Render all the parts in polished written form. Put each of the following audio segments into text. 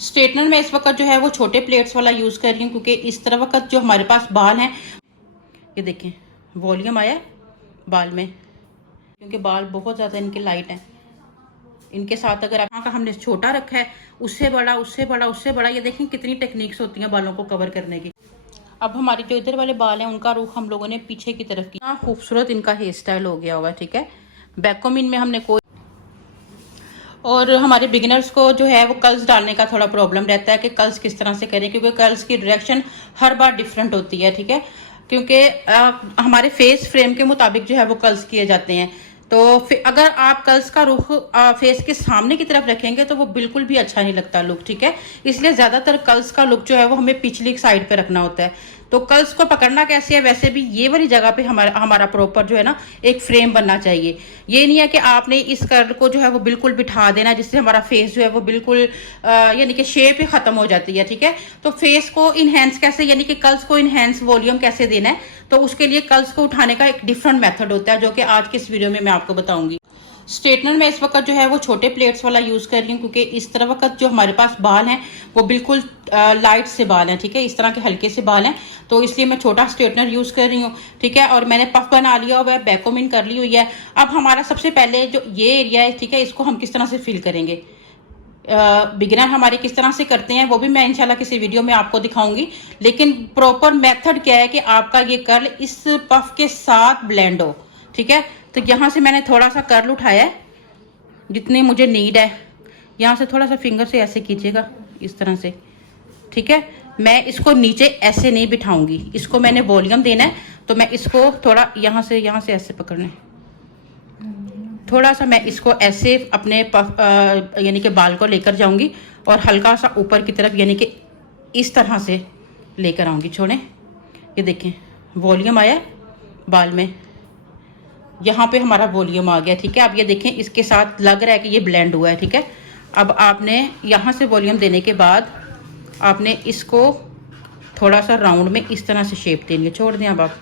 Straightener में इस वक्त जो है वो छोटे प्लेट्स वाला यूज़ कर रही हूँ, क्योंकि इस तरह वक्त जो हमारे पास बाल हैं, ये देखें वॉल्यूम आया है बाल में, क्योंकि बाल बहुत ज़्यादा इनके लाइट हैं। इनके साथ अगर आप का हमने छोटा रखा है, उससे बड़ा, उससे बड़ा, उससे बड़ा, ये देखें कितनी टेक्निक्स होती हैं बालों को कवर करने की। अब हमारे जो इधर वाले बाल हैं उनका रुख हम लोगों ने पीछे की तरफ किया। खूबसूरत इनका हेयर स्टाइल हो गया हुआ है, ठीक है। बैकोमिन में हमने कोई, और हमारे बिगिनर्स को जो है वो कर्ल्स डालने का थोड़ा प्रॉब्लम रहता है कि कर्ल्स किस तरह से करें, क्योंकि कर्ल्स की डायरेक्शन हर बार डिफरेंट होती है, ठीक है। क्योंकि हमारे फेस फ्रेम के मुताबिक जो है वो कर्ल्स किए जाते हैं। तो अगर आप कर्ल्स का रुख फेस के सामने की तरफ रखेंगे तो वो बिल्कुल भी अच्छा नहीं लगता लुक, ठीक है। इसलिए ज़्यादातर कर्ल्स का लुक जो है वो हमें पिछली साइड पे रखना होता है। तो कर्ल्स को पकड़ना कैसे है, वैसे भी ये वाली जगह पे हमारा प्रॉपर जो है ना एक फ्रेम बनना चाहिए। ये नहीं है कि आपने इस कर्ल को जो है वो बिल्कुल बिठा देना जिससे हमारा फेस जो है वो बिल्कुल यानी कि शेप ही खत्म हो जाती है, ठीक है। तो फेस को इनहेंस कैसे, यानी कि कर्ल्स को इनहेंस वॉल्यूम कैसे देना है, तो उसके लिए कर्ल्स को उठाने का एक डिफरेंट मेथड होता है, जो कि आज के इस वीडियो में मैं आपको बताऊंगी। स्ट्रेटनर में इस वक्त जो है वो छोटे प्लेट्स वाला यूज़ कर रही हूँ, क्योंकि इस तरह वक्त जो हमारे पास बाल हैं वो बिल्कुल लाइट से बाल हैं, ठीक है। इस तरह के हल्के से बाल हैं, तो इसलिए मैं छोटा स्ट्रेटनर यूज़ कर रही हूँ, ठीक है। और मैंने पफ बना लिया हुआ है, बैकोमिन कर ली हुई है। अब हमारा सबसे पहले जो ये एरिया है, ठीक है, इसको हम किस तरह से फिल करेंगे, बिगिनर हमारे किस तरह से करते हैं वो भी मैं इंशाल्लाह किसी वीडियो में आपको दिखाऊंगी। लेकिन प्रॉपर मेथड क्या है कि आपका ये कर्ल इस पफ के साथ ब्लेंड हो, ठीक है। तो यहाँ से मैंने थोड़ा सा कर्ल उठाया है जितनी मुझे नीड है। यहाँ से थोड़ा सा फिंगर से ऐसे कीजिएगा इस तरह से, ठीक है। मैं इसको नीचे ऐसे नहीं बिठाऊंगी, इसको मैंने वॉल्यूम देना है, तो मैं इसको थोड़ा यहाँ से ऐसे पकड़ना है, थोड़ा सा मैं इसको ऐसे अपने यानी कि बाल को लेकर जाऊंगी और हल्का सा ऊपर की तरफ यानी कि इस तरह से लेकर आऊंगी। छोड़ें, ये देखें वॉल्यूम आया बाल में, यहाँ पे हमारा वॉल्यूम आ गया, ठीक है। अब ये देखें इसके साथ लग रहा है कि ये ब्लेंड हुआ है, ठीक है। अब आपने यहाँ से वॉल्यूम देने के बाद आपने इसको थोड़ा सा राउंड में इस तरह से शेप देनी है। छोड़ दें अब आप,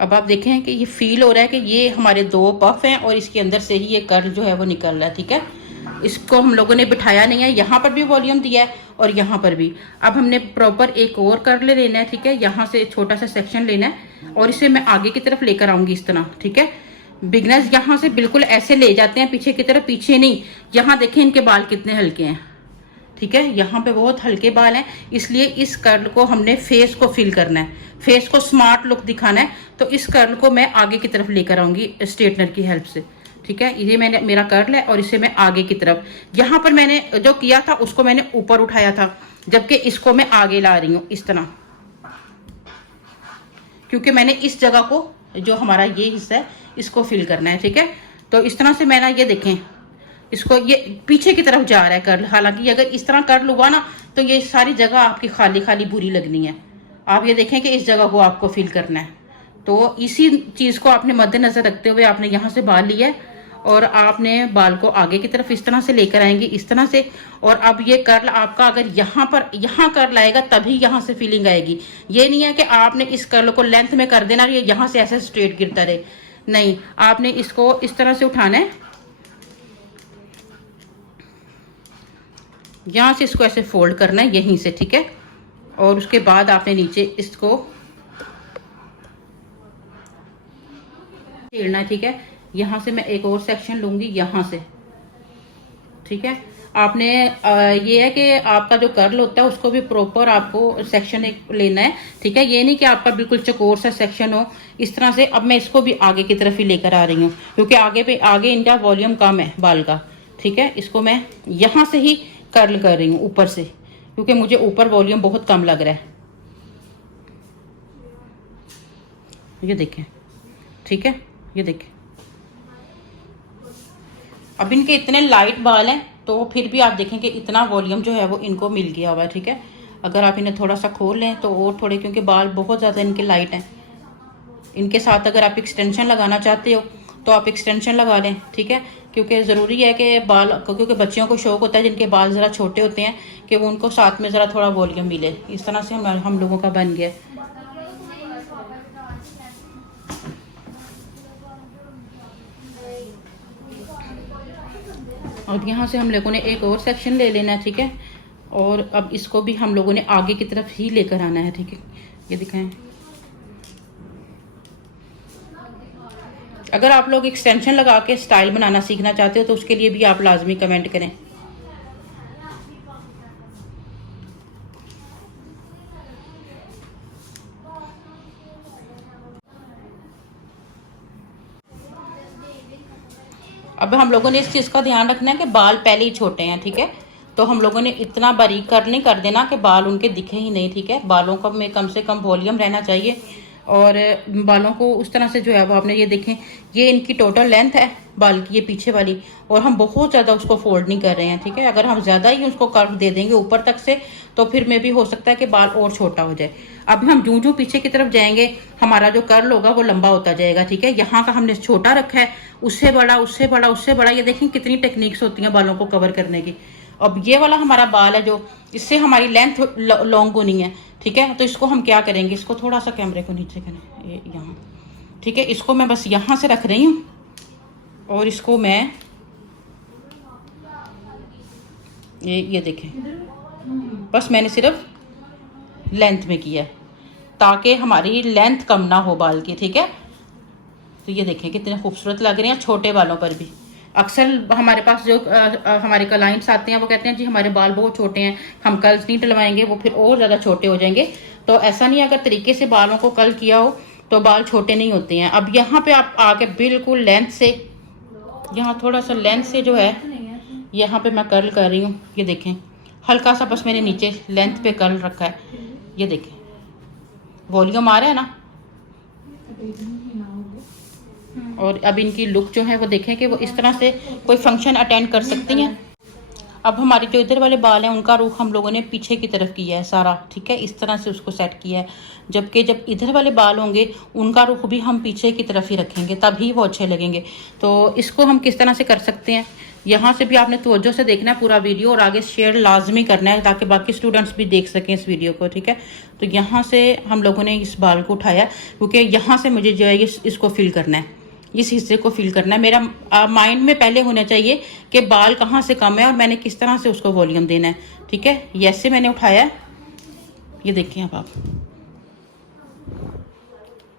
अब आप देखें कि ये फील हो रहा है कि ये हमारे दो पफ हैं और इसके अंदर से ही ये कर्ल जो है वो निकल रहा है, ठीक है। इसको हम लोगों ने बिठाया नहीं है, यहाँ पर भी वॉल्यूम दिया है और यहाँ पर भी। अब हमने प्रॉपर एक और कर्ल लेना है, ठीक है। यहाँ से छोटा सा सेक्शन लेना है और इसे मैं आगे की तरफ लेकर आऊंगी इस तरह, ठीक है। बिगनर्स यहाँ से बिल्कुल ऐसे ले जाते हैं पीछे की तरफ, पीछे नहीं। यहाँ देखें इनके बाल कितने हल्के हैं, ठीक है। यहाँ पे बहुत हल्के बाल हैं, इसलिए इस कर्ल को हमने फेस को फिल करना है, फेस को स्मार्ट लुक दिखाना है। तो इस कर्ल को मैं आगे की तरफ लेकर आऊंगी स्ट्रेटनर की हेल्प से, ठीक है। ये मैंने मेरा कर्ल है और इसे मैं आगे की तरफ, यहाँ पर मैंने जो किया था उसको मैंने ऊपर उठाया था, जबकि इसको मैं आगे ला रही हूँ इस तरह, क्योंकि मैंने इस जगह को, जो हमारा ये हिस्सा है, इसको फिल करना है, ठीक है। तो इस तरह से मैंने, ये देखें इसको, ये पीछे की तरफ जा रहा है कर्ल। हालांकि अगर इस तरह कर्ल हुआ ना तो ये सारी जगह आपकी खाली खाली बुरी लगनी है। आप ये देखें कि इस जगह को आपको फिल करना है। तो इसी चीज़ को आपने मद्देनजर रखते हुए आपने यहाँ से बाल लिया है और आपने बाल को आगे की तरफ इस तरह से लेकर आएंगे, इस तरह से। और अब ये कर्ल आपका अगर यहाँ कर्ल आएगा तभी यहाँ से फीलिंग आएगी। ये नहीं है कि आपने इस कर्ल को लेंथ में कर देना और ये यहाँ से ऐसे स्ट्रेट गिरता रहे, नहीं। आपने इसको इस तरह से उठाना है, यहाँ से इसको ऐसे फोल्ड करना है यहीं से, ठीक है। और उसके बाद आपने नीचे इसको छेड़ना है, ठीक है। यहाँ से मैं एक और सेक्शन लूंगी यहाँ से, ठीक है। आपने ये है कि आपका जो कर्ल होता है उसको भी प्रॉपर आपको सेक्शन एक लेना है, ठीक है। ये नहीं कि आपका बिल्कुल चकोर सा सेक्शन हो इस तरह से। अब मैं इसको भी आगे की तरफ ही लेकर आ रही हूँ, क्योंकि आगे इनका वॉल्यूम कम है बाल का, ठीक है। इसको मैं यहाँ से ही कर्ल कर रही हूँ ऊपर से, क्योंकि मुझे ऊपर वॉल्यूम बहुत कम लग रहा है। ये देखें, ठीक है, ये देखें। अब इनके इतने लाइट बाल हैं तो फिर भी आप देखें कि इतना वॉल्यूम जो है वो इनको मिल गया हुआ है, ठीक है। अगर आप इन्हें थोड़ा सा खोल लें तो और थोड़े, क्योंकि बाल बहुत ज़्यादा इनके लाइट हैं। इनके साथ अगर आप एक्सटेंशन लगाना चाहते हो तो आप एक्सटेंशन लगा लें, ठीक है। क्योंकि ज़रूरी है कि बाल, क्योंकि बच्चियों को शौक होता है जिनके बाल ज़रा छोटे होते हैं कि वो उनको साथ में ज़रा थोड़ा वॉल्यूम मिले। इस तरह से हम लोगों का बन गया। और यहाँ से हम लोगों ने एक और सेक्शन ले लेना है, ठीक है। और अब इसको भी हम लोगों ने आगे की तरफ ही लेकर आना है, ठीक है। ये दिखाएं। अगर आप लोग एक्सटेंशन लगा के स्टाइल बनाना सीखना चाहते हो तो उसके लिए भी आप लाजमी कमेंट करें। अब हम लोगों ने इस चीज़ का ध्यान रखना है कि बाल पहले ही छोटे हैं, ठीक है। तो हम लोगों ने इतना बारीक नहीं कर देना कि बाल उनके दिखे ही नहीं, ठीक है। बालों का में कम से कम वॉल्यूम रहना चाहिए और बालों को उस तरह से जो है वो आपने ये देखें, ये इनकी टोटल लेंथ है बाल की, ये पीछे वाली, और हम बहुत ज़्यादा उसको फोल्ड नहीं कर रहे हैं, ठीक है। अगर हम ज़्यादा ही उसको कर्व दे देंगे ऊपर तक से तो फिर में भी हो सकता है कि बाल और छोटा हो जाए। अब हम जूं जूं पीछे की तरफ जाएंगे हमारा जो कर्ल होगा वो लंबा होता जाएगा, ठीक है। यहाँ का हमने छोटा रखा है, उससे बड़ा, उससे बड़ा, उससे बड़ा। ये देखें कितनी टेक्निक्स होती हैं बालों को कवर करने की। अब ये वाला हमारा बाल है जो, इससे हमारी लेंथ लॉन्ग होनी है, ठीक है। तो इसको हम क्या करेंगे, इसको थोड़ा सा कैमरे को नीचे करें, ये यहाँ, ठीक है। इसको मैं बस यहाँ से रख रही हूँ और इसको मैं ये देखें, बस मैंने सिर्फ लेंथ में किया है ताकि हमारी लेंथ कम ना हो बाल की, ठीक है। तो ये देखें कितने खूबसूरत लग रहे हैं छोटे बालों पर भी। अक्सर हमारे पास जो हमारे क्लाइंट्स आते हैं वो कहते हैं जी हमारे बाल बहुत छोटे हैं, हम कर्ल्स नहीं डलवाएंगे, वो फिर और ज़्यादा छोटे हो जाएंगे। तो ऐसा नहीं, अगर तरीके से बालों को कर्ल किया हो तो बाल छोटे नहीं होते हैं। अब यहाँ पे आप आके बिल्कुल लेंथ से, यहाँ थोड़ा सा लेंथ से जो है यहाँ पे मैं कर्ल कर रही हूँ। ये देखें हल्का सा बस मैंने नीचे लेंथ पे कर्ल रखा है। ये देखें वॉल्यूम आ रहा है ना। और अब इनकी लुक जो है वो देखें कि वो इस तरह से कोई फंक्शन अटेंड कर सकती हैं। अब हमारे जो इधर वाले बाल हैं उनका रुख हम लोगों ने पीछे की तरफ किया है सारा, ठीक है। इस तरह से उसको सेट किया है, जबकि जब इधर वाले बाल होंगे उनका रुख भी हम पीछे की तरफ ही रखेंगे, तभी वो अच्छे लगेंगे। तो इसको हम किस तरह से कर सकते हैं, यहाँ से भी आपने तवज्जो से देखना है पूरा वीडियो और आगे शेयर लाजमी करना है ताकि बाकी स्टूडेंट्स भी देख सकें इस वीडियो को, ठीक है। तो यहाँ से हम लोगों ने इस बाल को उठाया क्योंकि यहाँ से मुझे जो है इसको फिल करना है, इस हिस्से को फिल करना है। मेरा माइंड में पहले होना चाहिए कि बाल कहाँ से कम है और मैंने किस तरह से उसको वॉल्यूम देना है, ठीक है। ये ऐसे मैंने उठाया। ये देखिए अब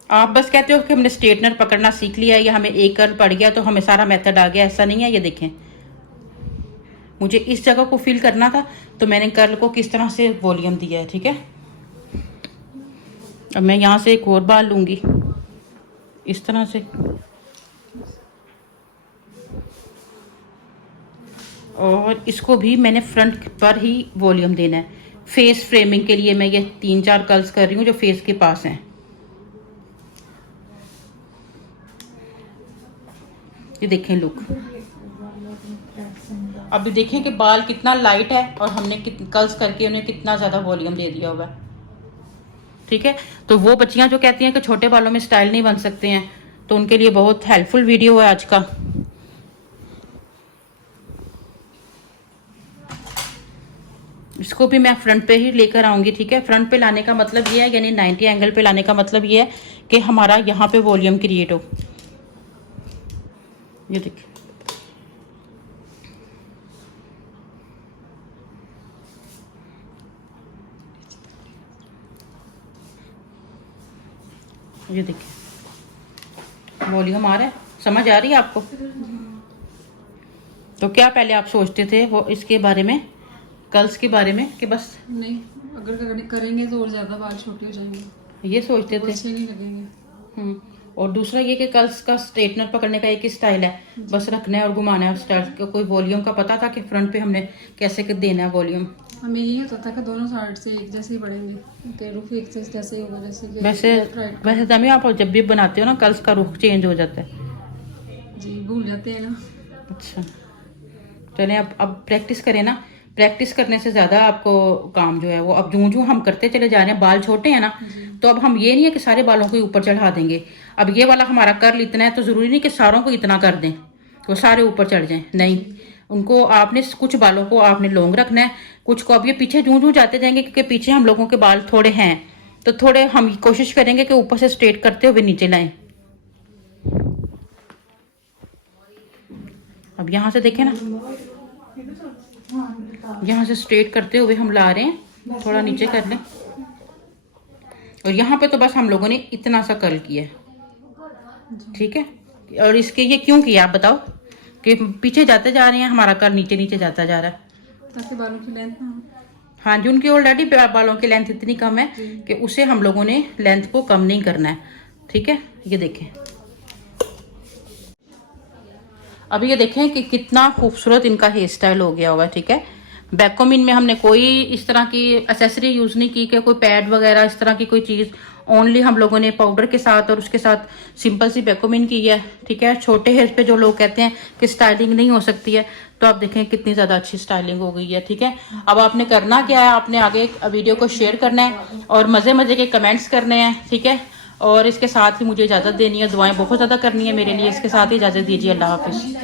आप बस कहते हो कि हमने स्ट्रेटनर पकड़ना सीख लिया या हमें एक कर्ल पड़ गया तो हमें सारा मेथड आ गया, ऐसा नहीं है। ये देखें मुझे इस जगह को फिल करना था तो मैंने कर्ल को किस तरह से वॉल्यूम दिया है, ठीक है। अब मैं यहाँ से एक और बाल लूँगी इस तरह से और इसको भी मैंने फ्रंट पर ही वॉल्यूम देना है। फेस फ्रेमिंग के लिए मैं ये 3-4 कर्ल्स कर रही हूँ जो फेस के पास हैं। ये देखें लुक। अभी देखें कि बाल कितना लाइट है और हमने कर्ल्स करके उन्हें कितना ज़्यादा वॉल्यूम दे दिया हुआ है, ठीक है। तो वो बच्चियां जो कहती हैं कि छोटे बालों में स्टाइल नहीं बन सकते हैं तो उनके लिए बहुत हेल्पफुल वीडियो है आज का। इसको भी मैं फ्रंट पे ही लेकर आऊंगी, ठीक है। फ्रंट पे लाने का मतलब ये है, यानी 90 एंगल पे लाने का मतलब ये है कि हमारा यहाँ पे वॉल्यूम क्रिएट हो। ये देखिए ये देखिए वॉल्यूम आ रहा है, समझ आ रही है आपको। तो क्या पहले आप सोचते थे वो इसके बारे में, कर्ल्स के बारे में, कि बस नहीं अगर करेंगे तो और ज्यादा बाल छोटे हो जाएंगे, ये सोचते थे, अच्छे नहीं लगेंगे। और दूसरा ये कि कर्ल्स का स्ट्रेटनर पकड़ने का एक स्टाइल है, बस रखना है और घुमाना है। स्टाइल कोई वॉल्यूम का पता था कि फ्रंट पे हमने कैसे देना है वॉल्यूम। हमें ये होता था कि दोनों साइड से एक जैसे ही बढ़ेंगे, कि रुख एक जैसे ही होगा, जैसे कि वैसे तभी आप जब भी बनाते हो ना कर्ल्स का रुख चेंज हो जाता है जी, भूल जाते हैं ना। अच्छा चलें अब प्रैक्टिस करें ना। प्रैक्टिस करने से ज़्यादा आपको काम जो है वो अब जूं जूं हम करते चले जा रहे हैं। बाल छोटे हैं ना तो अब हम ये नहीं है कि सारे बालों को ऊपर चढ़ा देंगे। अब ये वाला हमारा कर्ल इतना है तो ज़रूरी नहीं कि सारों को इतना कर दें वो सारे ऊपर चढ़ जाएं, नहीं। उनको आपने कुछ बालों को आपने लॉन्ग रखना है, कुछ को अब ये पीछे जूं जूं जाते जाएंगे क्योंकि पीछे हम लोगों के बाल थोड़े हैं तो थोड़े हम कोशिश करेंगे कि ऊपर से स्ट्रेट करते हुए नीचे लाएं। अब यहाँ से देखें ना यहाँ से स्ट्रेट करते हुए हम ला रहे हैं, थोड़ा नीचे कर लें। और यहाँ पे तो बस हम लोगों ने इतना सा कर्ल किया है, ठीक है। और इसके ये क्यों किया आप बताओ, कि पीछे जाते जा रहे हैं, हमारा कर्ल नीचे नीचे जाता जा रहा है, ताकि बालों की लेंथ ना हो। हाँ जी, उनकी ऑलरेडी बालों की लेंथ इतनी कम है कि उसे हम लोगों ने लेंथ को कम नहीं करना है, ठीक है। ये देखें, अभी ये देखें कि कितना खूबसूरत इनका हेयर स्टाइल हो गया होगा, ठीक है। बैकोमिन में हमने कोई इस तरह की एसेसरी यूज नहीं की, कि कोई पैड वगैरह इस तरह की कोई चीज, ओनली हम लोगों ने पाउडर के साथ और उसके साथ सिंपल सी बैकोमिन की है, ठीक है। छोटे हेयर पे जो लोग कहते हैं कि स्टाइलिंग नहीं हो सकती है, तो आप देखें कितनी ज्यादा अच्छी स्टाइलिंग हो गई है, ठीक है। अब आपने करना क्या है, आपने आगे वीडियो को शेयर करना है और मजे मजे के कमेंट्स करने हैं, ठीक है। और इसके साथ ही मुझे इजाजत देनी है, दुआएं बहुत ज्यादा करनी है मेरे लिए। इसके साथ ही इजाजत दीजिए, अल्लाह हाफिज।